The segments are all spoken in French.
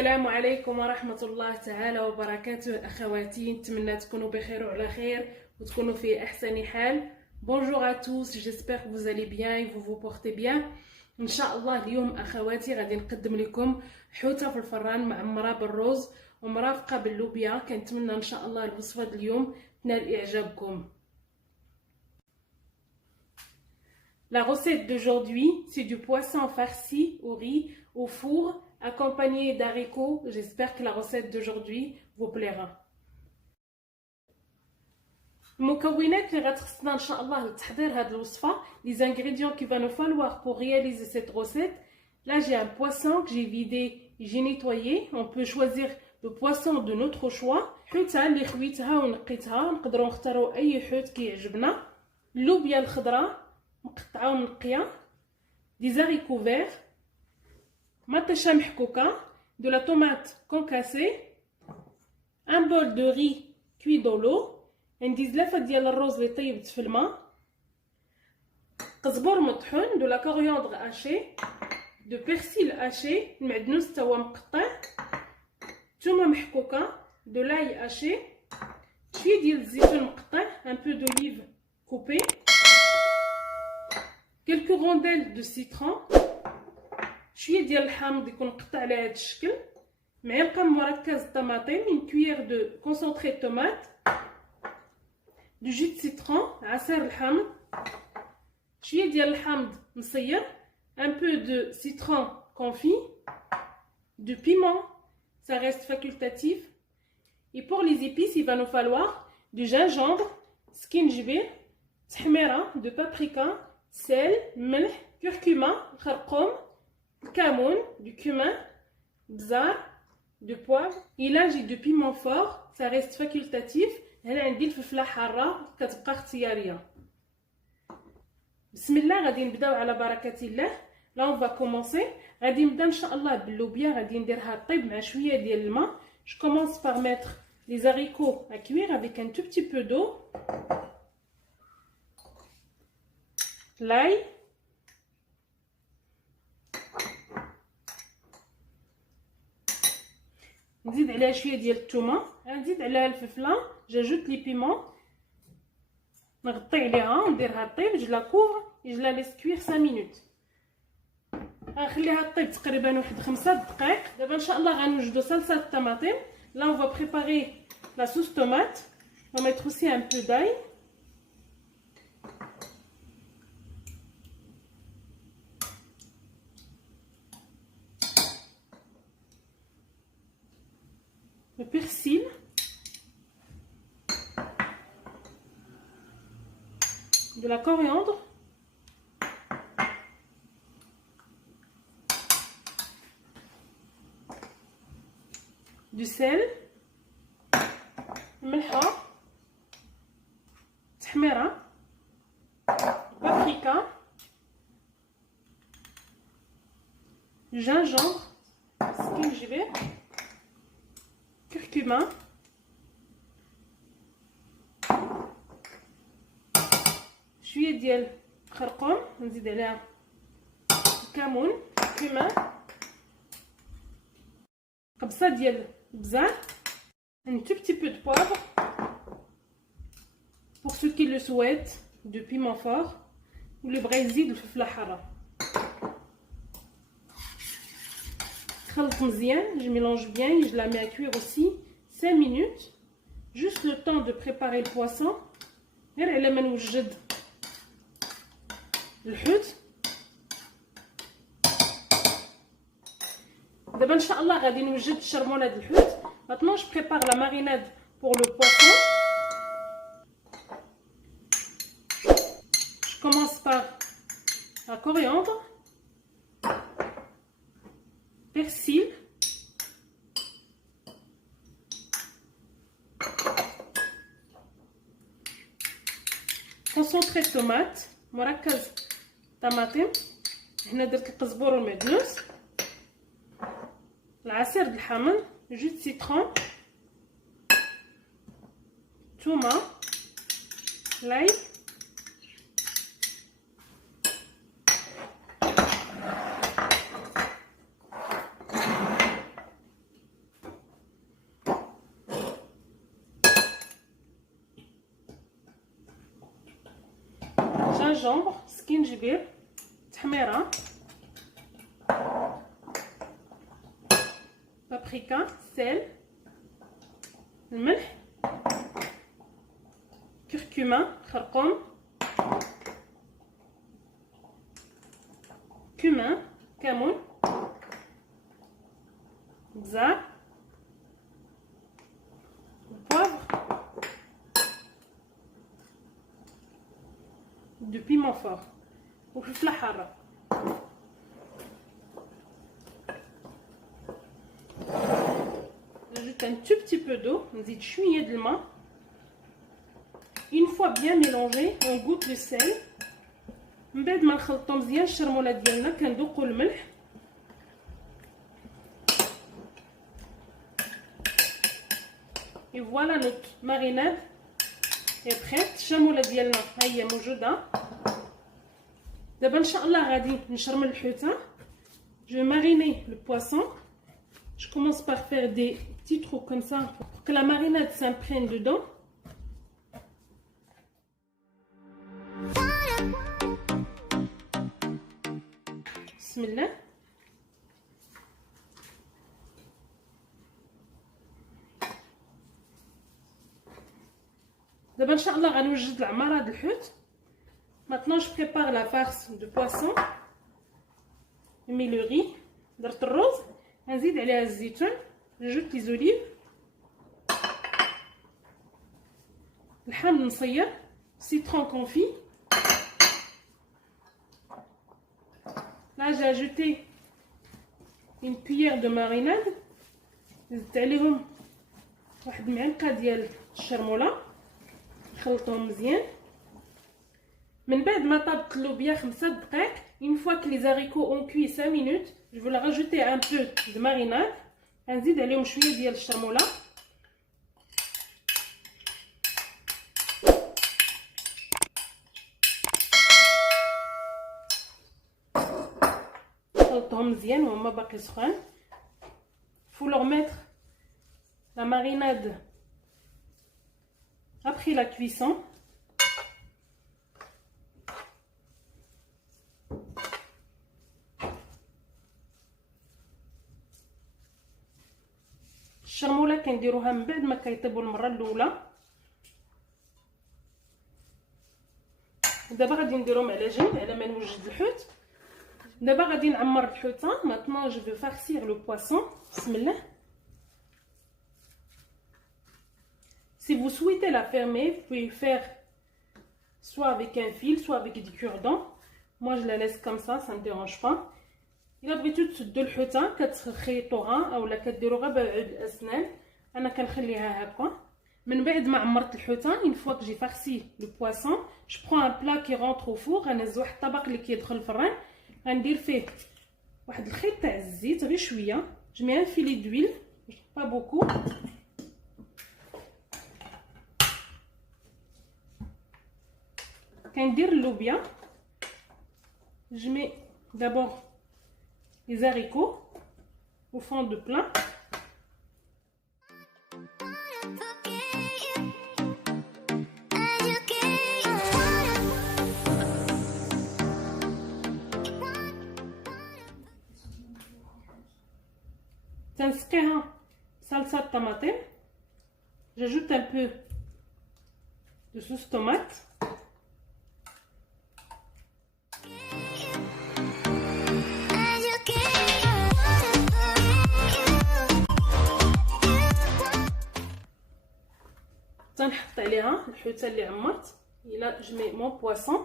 السلام عليكم ورحمة الله تعالى وبركاته أخواتي. نتمنى تكونوا بخير وعلى خير وتكونوا في أحسن حال. Bonjour à tous, j'espère que vous allez bien et vous vous portez bien. إن شاء الله اليوم أخواتي غادي نقدم لكم حوتة في الفران معمرة بالروز ومرافقة باللوبيا. كنتمنى إن شاء الله الوصفة اليوم تنال إعجابكم. La recette d'aujourd'hui, c'est du poisson farci au riz au four accompagné d'haricots. J'espère que la recette d'aujourd'hui vous plaira. المكونات اللي غتخصنا ان شاء الله لتحضير هذه الوصفه. Les ingrédients qu'il va nous falloir pour réaliser cette recette. Là, j'ai un poisson que j'ai vidé et j'ai nettoyé. On peut choisir le poisson de notre choix. حوتة اللي خويتها ونقيتها، نقدروا نختاروا اي حوت كيعجبنا. اللوبيا الخضراء مقطعه ومنقيه. Des haricots verts. مطيشه محكوكه. De la tomate concassée. Un bol de riz cuit dans l'eau. عندي زلافه ديال الروز اللي طيبت في الماء. قزبر مطحون. De la coriandre hachée. De persil haché. المعدنوس تا هو مقطع. ثومه محكوكه. De l'ail haché. شويه ديال الزيتون مقطع. Un peu d'olive coupée. Quelques rondelles de citron. شويه ديال الحامض يكون مقطع على هذا الشكل. معلقه مركز طماطم. Une cuillère de concentré de tomate. Du jus de citron, عصير الحامض. شويه ديال الحامض مصير. Un peu de citron confit. Du piment, ça reste facultatif. Et pour les épices, il va nous falloir du gingembre, سكينجبير, تحميرة, de paprika, sel, ملح, curcuma, خرقوم, كمون, du cumin, بزار, de poivre. Et là j'ai du piment fort, ça reste facultatif. هنا عندي الفلفله حاره كتبقى اختياريه. بسم الله غادي نبداو على بركه الله. لا اون فا كومونسي. غادي نبدا ان شاء الله باللوبيا. غادي نديرها طيب مع شويه ديال الماء. Je commence par mettre les haricots à cuire avec un tout petit peu d'eau. L'ail. نزيد عليها شويه ديال الثومه. نزيد عليها الفلفله. J'ajoute les piments. نغطي عليها ونديرها طيب. Je la couvre et je la laisse cuire 5 minutes. غنخليها طيب تقريبا واحد 5 دقائق. دابا ان شاء الله غنوجدوا صلصه الطماطم. Là on va préparer la sauce tomate. On va mettre aussi un peu d'ail. Le persil. De la coriandre. Du sel. ملحة. تحميرة. paprika. Gingembre. سكينجبير. curcuma. شويه ديال خرقوم. نزيد عليها الكمون، كمون، قبصه ديال البزار. un tout petit peu de poivre pour ceux qui le souhaitent, de piment fort واللي بغا يزيد الفلفله حاره. خلط مزيان. je mélange bien et je la mets à cuire aussi 5 minutes. juste le temps de préparer le poisson. غير على ما نوجد الحوت. دابا ان شاء الله غادي نوجد الشرمونه ديال الحوت. Maintenant je prépare la marinade pour le poisson. Je commence par la coriandre, persil, concentré de tomate, مركز طماطم. هنا درت القزبر والمعدنوس، العصير د الحامض، جو د سيترون، ثومه، لاي، جونبر سكينجبير تحميره بابريكا سيل الملح كركمه خرقوم كمون كمون بزار poivre de piment fort وفلفله حاره j'ajoute un tout petit peu d'eau نزيد شويه د الماء une fois bien mélangé on goûte le sel من بعد ما نخلطو مزيان الشرموله ديالنا كندوقو الملح et voilà notre marinade est prête الشرموله ديالنا ها هي موجوده دابا ان شاء الله غادي نشرم الحوته je vais mariner le poisson je commence par faire des petits trous comme ça pour que la marinade s'imprègne dedans بسم الله دابا ان شاء الله غنوجد العماره د الحوت. Maintenant je prépare la farce de poisson. Je mets le riz, درت الرز غنزيد عليها الزيتون, j'ajoute les olives, الحامض المصير, citron confit. Là j'ai ajouté une cuillère de marinade, زدت عليهم واحد المعلقه ديال الشرموله, نخلطهم مزيان. من بعد ما طابت اللوبيا 5 دقائق, une fois que les haricots ont cuit 5 minutes, je vais leur rajouter un peu de marinade. غنزيد عليهم شويه ديال الشرموله, نخلطهم مزيان وهما باقي سخان. faut leur mettre la marinade après la cuisson. الشرموله كنديروها من بعد ما كيطيبوا المره الاولى. دابا غادي نديرهم على جنب على ما نوجد الحوت. دابا غادي نعمر الحوته. maintenant je vais farcir le poisson. بسم الله. Si vous souhaitez la fermer, vous pouvez faire soit avec un fil, soit avec du cure-dent. Moi je la laisse comme ça, ça ne me dérange pas. إلا بغيتو تسدو الحوته كتخيطوها اولا كديروا غير بعود الاسنان, انا كنخليها هكا. من بعد ما عمرت الحوته, une fois que j'ai farci le poisson, je prends un plat qui rentre au four. غنهز واحد الطبق اللي كيدخل الفران, غندير فيه واحد الخيط تاع الزيت غير شويه. je mets un filet d'huile, pas beaucoup. كندير اللوبيا. je mets d'abord les haricots au fond de plat. تنسقيها salsa de tomate. J'ajoute un peu de sauce tomate. تنحط عليها الحوته اللي عمرت. الى je mets mon poisson.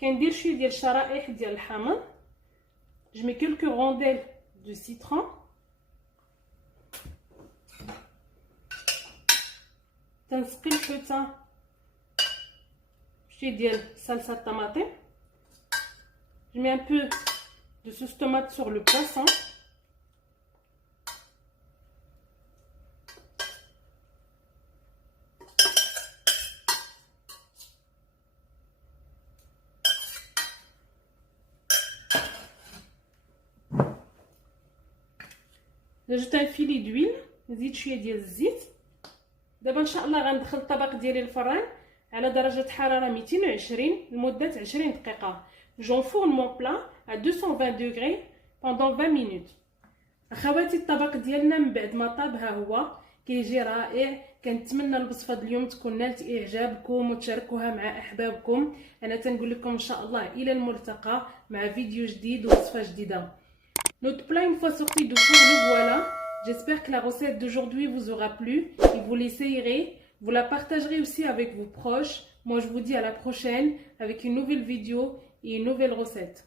كندير شويه ديال الشرائح ديال الحامض. je mets quelques rondelles de citron. تنسقي الحوته شويه ديال salsa de tomate. je mets un peu de sauce tomate sur le poisson. J'ajoute un filet d'huile, نزيد شويه ديال الزيت. دابا ان شاء الله غندخل الطبق ديالي الفران على درجه حراره 220 لمده 20 دقيقه. j'enfourne mon plat à 220 degrés pendant 20 minutes. اخواتي الطبق ديالنا من بعد ما طاب ها هو كيجي رائع. كنتمنى الوصفه اليوم تكون نالت اعجابكم وتشاركوها مع احبابكم. انا تنقول لكم ان شاء الله الى الملتقى مع فيديو جديد ووصفه جديده. Notre plat une fois sorti du four, le voilà. J'espère que la recette d'aujourd'hui vous aura plu et vous l'essayerez. Vous la partagerez aussi avec vos proches. Moi je vous dis à la prochaine avec une nouvelle vidéo et une nouvelle recette.